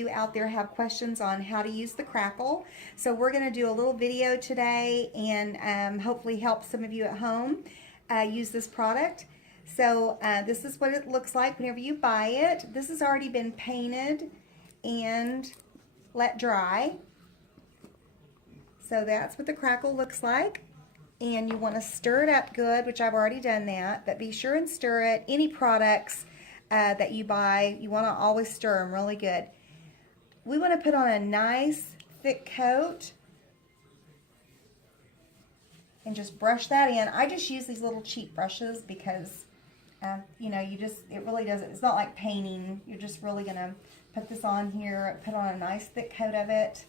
you out there have questions on how to use the Crackle. So we're going to do a little video today and hopefully help some of you at home use this product. So this is what it looks like whenever you buy it. This has already been painted and let dry. So that's what the Crackle looks like. And you want to stir it up good, which I've already done that, but be sure and stir it. Any products that you buy, you want to always stir them really good. We want to put on a nice thick coat and just brush that in. I just use these little cheap brushes because you know, it really doesn't, it's not like painting. You're just really going to put this on here, put on a nice thick coat of it.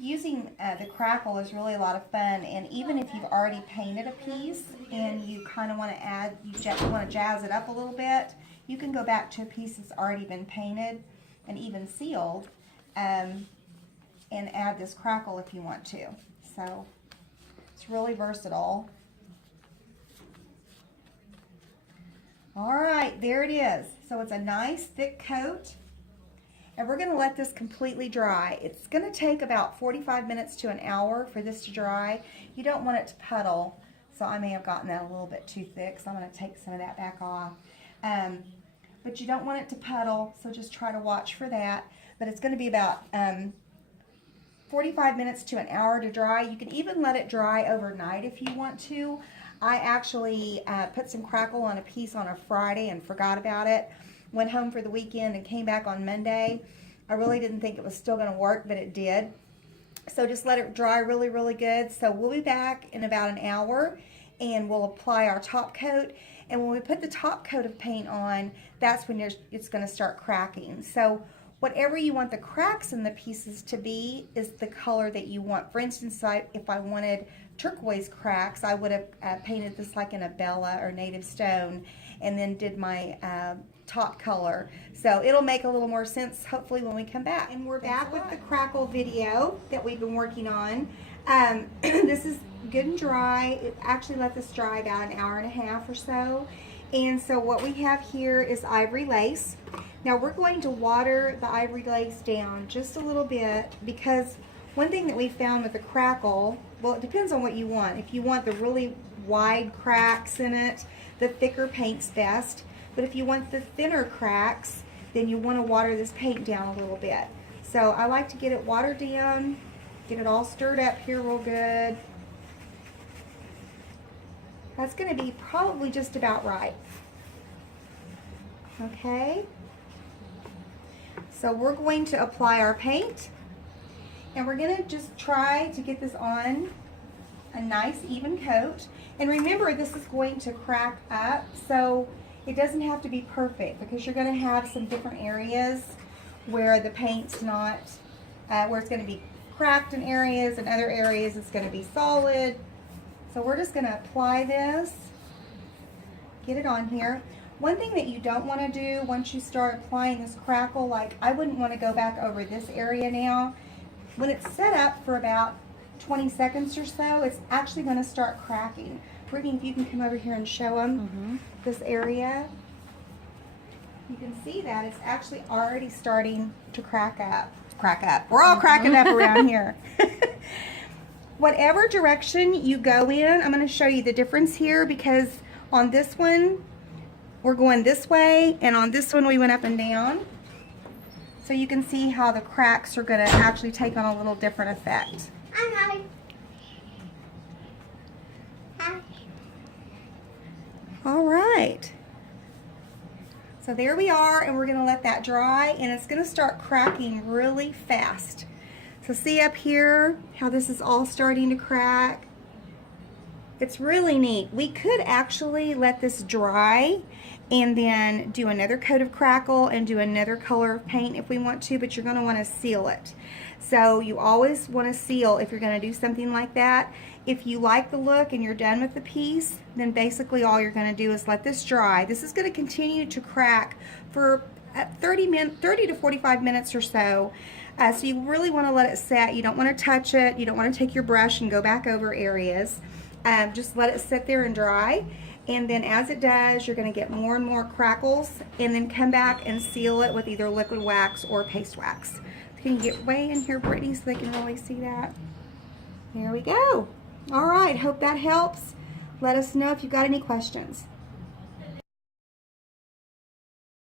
Using the Crackle is really a lot of fun, and even if you've already painted a piece and you kind of want to add, you want to jazz it up a little bit, you can go back to a piece that's already been painted and even sealed and add this Crackle if you want to. So it's really versatile. Alright, there it is. So it's a nice thick coat. And we're going to let this completely dry. It's going to take about 45 minutes to an hour for this to dry. You don't want it to puddle, so I may have gotten that a little bit too thick, so I'm going to take some of that back off. But you don't want it to puddle, so just try to watch for that. But it's going to be about 45 minutes to an hour to dry. You can even let it dry overnight if you want to. I actually put some Crackle on a piece on a Friday and forgot about it. Went home for the weekend and came back on Monday. I really didn't think it was still going to work, but it did. So just let it dry really, really good. So we'll be back in about an hour and we'll apply our top coat. And when we put the top coat of paint on, that's when it's going to start cracking. So whatever you want the cracks in the pieces to be is the color that you want. For instance, if I wanted turquoise cracks, I would have painted this like in a Bella or Native Stone and then did my top color. So it'll make a little more sense hopefully when we come back. And we're back with the Crackle video that we've been working on. This is good and dry. It actually let this dry about an hour and a half or so. And so what we have here is ivory lace. Now we're going to water the ivory lace down just a little bit because one thing that we found with the Crackle, well, it depends on what you want. If you want the really wide cracks in it, the thicker paint's best. But if you want the thinner cracks, then you want to water this paint down a little bit. So I like to get it watered down, get it all stirred up here real good. That's going to be probably just about right. Okay. So we're going to apply our paint. And we're going to just try to get this on a nice even coat. And remember, this is going to crack up, so it doesn't have to be perfect because you're going to have some different areas where the paint's not, where it's going to be cracked in areas, and other areas it's going to be solid. So we're just going to apply this, get it on here. One thing that you don't want to do once you start applying this Crackle, like I wouldn't want to go back over this area now. When it's set up for about 20 seconds or so, it's actually going to start cracking. Brittany, if you can come over here and show them this area. You can see that it's actually already starting to crack up. We're all cracking up around here. Whatever direction you go in, I'm going to show you the difference here because on this one, we're going this way, and on this one, we went up and down. So you can see how the cracks are going to actually take on a little different effect. Hi. All right. So there we are, and we're going to let that dry, and it's going to start cracking really fast. So see up here how this is all starting to crack? It's really neat. We could actually let this dry and then do another coat of Crackle and do another color of paint if we want to, but you're going to want to seal it. So you always want to seal if you're going to do something like that. If you like the look and you're done with the piece, then basically all you're going to do is let this dry. This is going to continue to crack for at 30 to 45 minutes or so. So you really want to let it set. You don't want to touch it. You don't want to take your brush and go back over areas. Just let it sit there and dry. And then as it does, you're going to get more and more crackles, and then come back and seal it with either liquid wax or paste wax. Can you get way in here, Brittany, so they can really see that? There we go. All right, hope that helps. Let us know if you've got any questions.